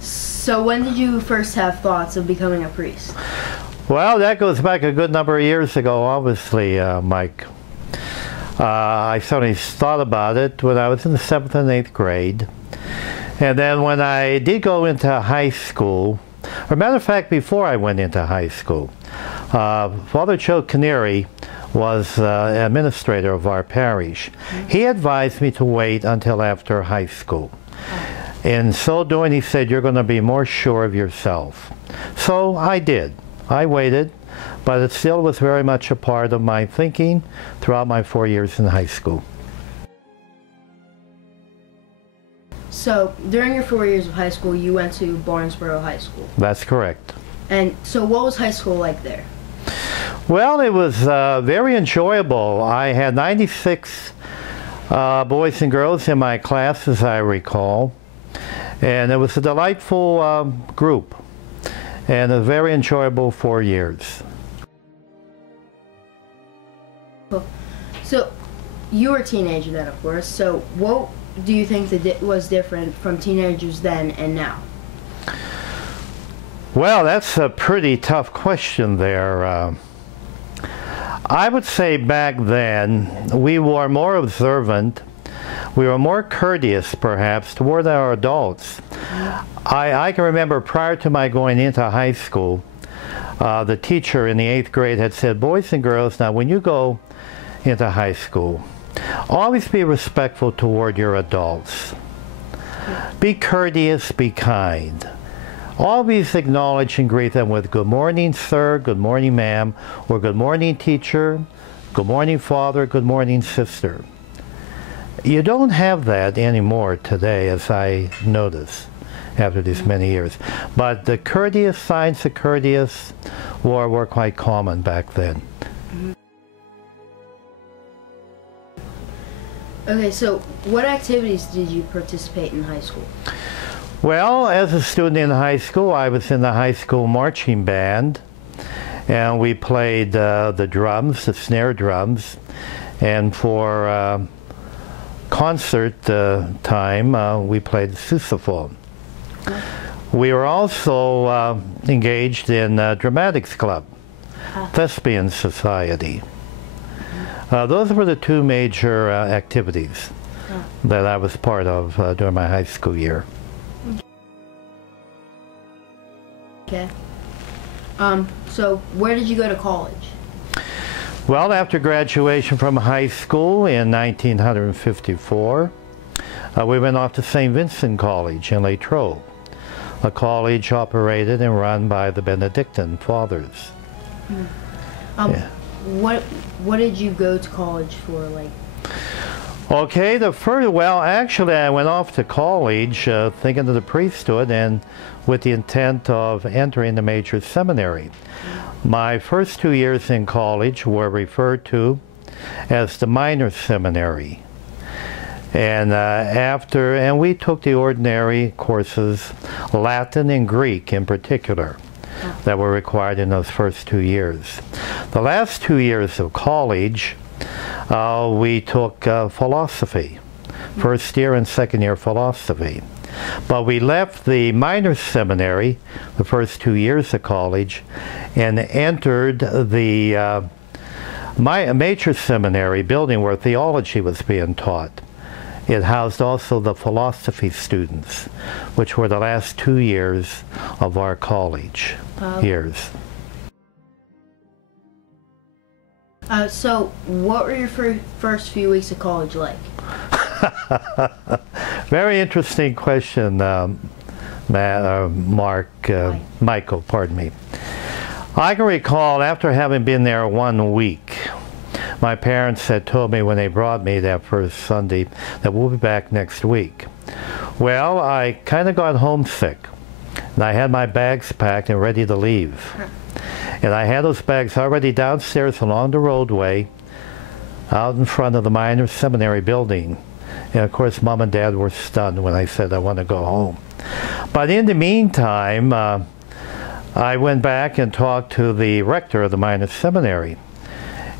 So when did you first have thoughts of becoming a priest? Well, that goes back a good number of years ago, obviously, Mike. I certainly thought about it when I was in the 7th and 8th grade. And then when I did go into high school, as a matter of fact, before I went into high school, Father Joe Canary was administrator of our parish. He advised me to wait until after high school. In so doing, he said, you're going to be more sure of yourself. So I did. I waited, but it still was very much a part of my thinking throughout my 4 years in high school. So during your 4 years of high school, you went to Barnesboro High School. That's correct. And so what was high school like there? Well, it was very enjoyable. I had 96 boys and girls in my class, as I recall. And it was a delightful group. And a very enjoyable 4 years. Cool. So you were a teenager then, of course. So what do you think that was different from teenagers then and now? Well, that's a pretty tough question there. I would say back then we were more observant. We were more courteous, perhaps, toward our adults. I can remember prior to my going into high school, the teacher in the 8th grade had said, boys and girls, now when you go into high school, always be respectful toward your adults. Be courteous, be kind. Always acknowledge and greet them with good morning, sir, good morning, ma'am, or good morning, teacher, good morning, father, good morning, sister. You don't have that anymore today, as I notice after these many years. But the courteous signs of courteous were quite common back then. Okay, so what activities did you participate in high school? Well, as a student in high school, I was in the high school marching band, and we played the drums, the snare drums, and for concert time, we played the sousaphone. We were also engaged in dramatics club, thespian society. Those were the two major activities that I was part of during my high school year. Okay. So where did you go to college? Well, after graduation from high school in 1954, we went off to St. Vincent College in Latrobe, a college operated and run by the Benedictine Fathers. Yeah. What did you go to college for, like? Okay, well, actually I went off to college thinking of the priesthood and with the intent of entering the major seminary. My first 2 years in college were referred to as the minor seminary. And we took the ordinary courses, Latin and Greek in particular, that were required in those first 2 years. The last 2 years of college, we took philosophy, first year and second year philosophy. But we left the minor seminary, the first 2 years of college, and entered the major seminary building where theology was being taught. It housed also the philosophy students, which were the last 2 years of our college years. So what were your first few weeks of college like? Very interesting question, Michael, pardon me. I can recall after having been there 1 week, my parents had told me when they brought me that first Sunday that we'll be back next week. Well, I kind of got homesick, and I had my bags packed and ready to leave. And I had those bags already downstairs along the roadway out in front of the minor seminary building. And of course, Mom and Dad were stunned when I said I want to go home. But in the meantime, I went back and talked to the rector of the minor seminary.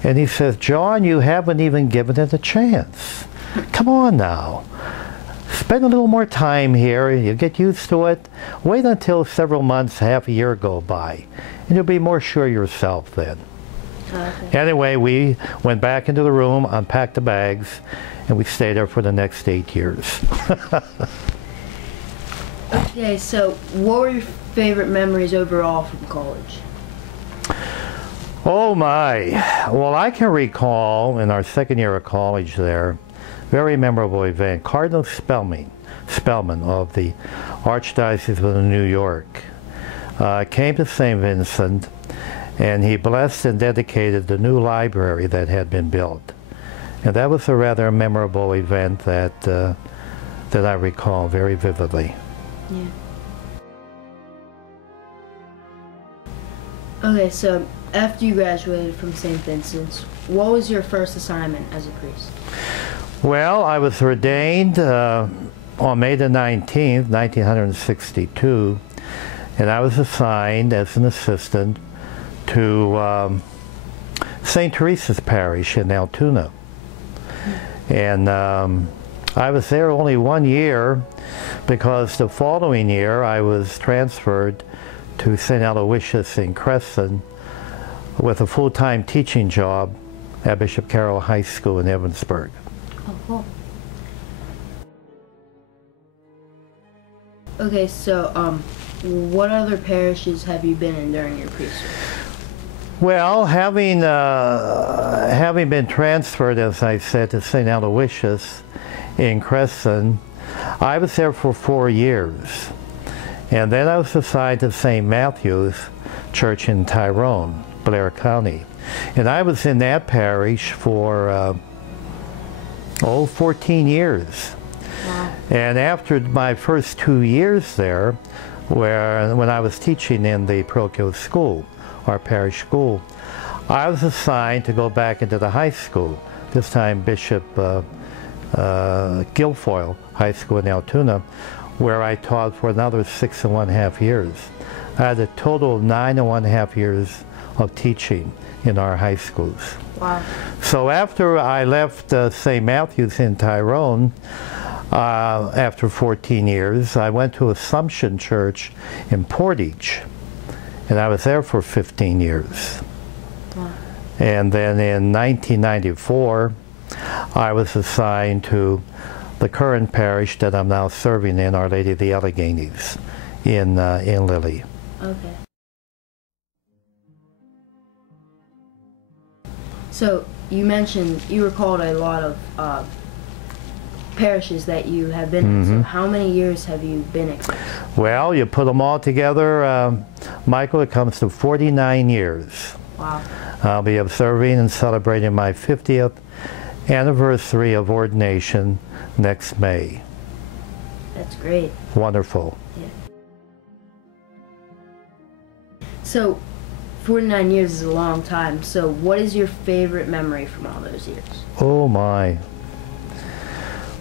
And he says, John, you haven't even given it a chance. Come on now. spend a little more time here, you get used to it, wait until several months, half a year go by, and you'll be more sure yourself then. Okay. Anyway, we went back into the room, unpacked the bags, and we stayed there for the next 8 years. Okay, so what were your favorite memories overall from college? Oh my. Well, I can recall in our second year of college there, very memorable event. Cardinal Spellman of the Archdiocese of New York came to St. Vincent, and he blessed and dedicated the new library that had been built. And that was a rather memorable event that, that I recall very vividly. Yeah. Okay, so after you graduated from St. Vincent's, what was your first assignment as a priest? Well, I was ordained on May the 19th, 1962, and I was assigned as an assistant to St. Teresa's Parish in Altoona. And I was there only 1 year because the following year I was transferred to St. Aloysius in Crescent with a full-time teaching job at Bishop Carroll High School in Evansburg. Oh, cool. Okay, so what other parishes have you been in during your priesthood? Well, having been transferred, as I said, to St. Aloysius in Crescent, I was there for 4 years. And then I was assigned to St. Matthew's Church in Tyrone, Blair County. And I was in that parish for, 14 years. Wow. And after my first 2 years there, when I was teaching in the parochial school, our parish school, I was assigned to go back into the high school, this time Bishop Guilfoyle High School in Altoona, where I taught for another 6.5 years. I had a total of 9.5 years of teaching in our high schools. Wow. So after I left St. Matthew's in Tyrone, after 14 years, I went to Assumption Church in Portage, and I was there for 15 years. Wow. And then in 1994, I was assigned to the current parish that I'm now serving in, Our Lady of the Alleghenies, in Lilly. Okay. So you mentioned you recalled a lot of parishes that you have been in. So how many years have you been in? Well, you put them all together, Michael, it comes to 49 years. Wow. I'll be observing and celebrating my 50th anniversary of ordination next May. That's great. Wonderful. Yeah. So 49 years is a long time. So what is your favorite memory from all those years? Oh my.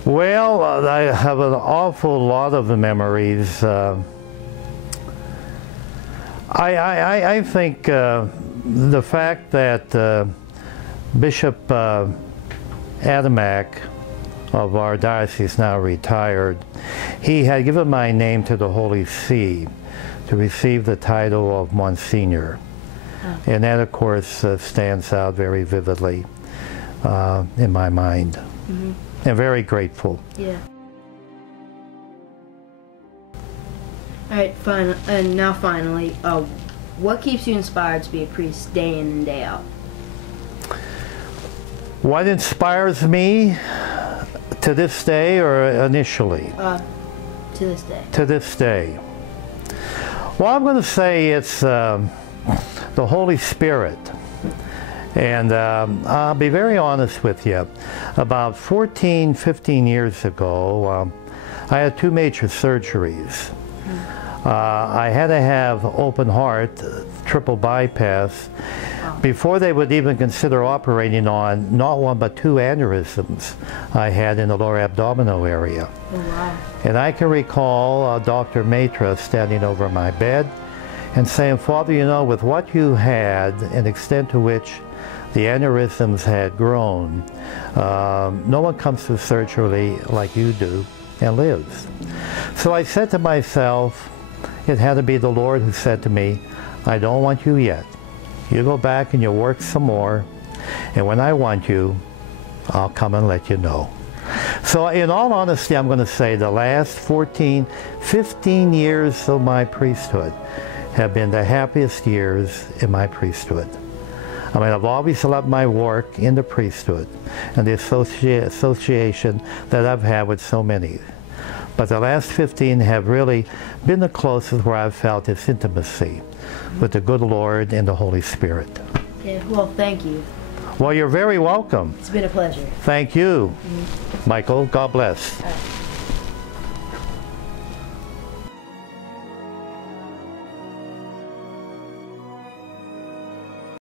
Well, I have an awful lot of memories. I think the fact that Bishop Adamak of our diocese, now retired, he had given my name to the Holy See to receive the title of Monsignor. Oh. And that, of course, stands out very vividly in my mind. Mm-hmm. And very grateful. Yeah. All right, fine. And now finally, what keeps you inspired to be a priest day in and day out? What inspires me to this day or initially? To this day. To this day. Well, I'm going to say it's the Holy Spirit. And I'll be very honest with you. About 14, 15 years ago, I had 2 major surgeries. I had to have open heart, triple bypass, before they would even consider operating on not 1 but 2 aneurysms I had in the lower abdominal area. Oh, wow. And I can recall Dr. Matra standing over my bed and saying, "Father, you know, with what you had and the extent to which the aneurysms had grown, no one comes to surgery like you do, and lives. So I said to myself, it had to be the Lord who said to me, I don't want you yet. You go back and you work some more, and when I want you, I'll come and let you know. So in all honesty, I'm going to say the last 14, 15 years of my priesthood have been the happiest years in my priesthood. I mean, I've always loved my work in the priesthood and the association that I've had with so many. But the last 15 have really been the closest where I've felt this intimacy with the good Lord and the Holy Spirit. Okay, well, thank you. Well, you're very welcome. It's been a pleasure. Thank you, Michael. God bless. All right.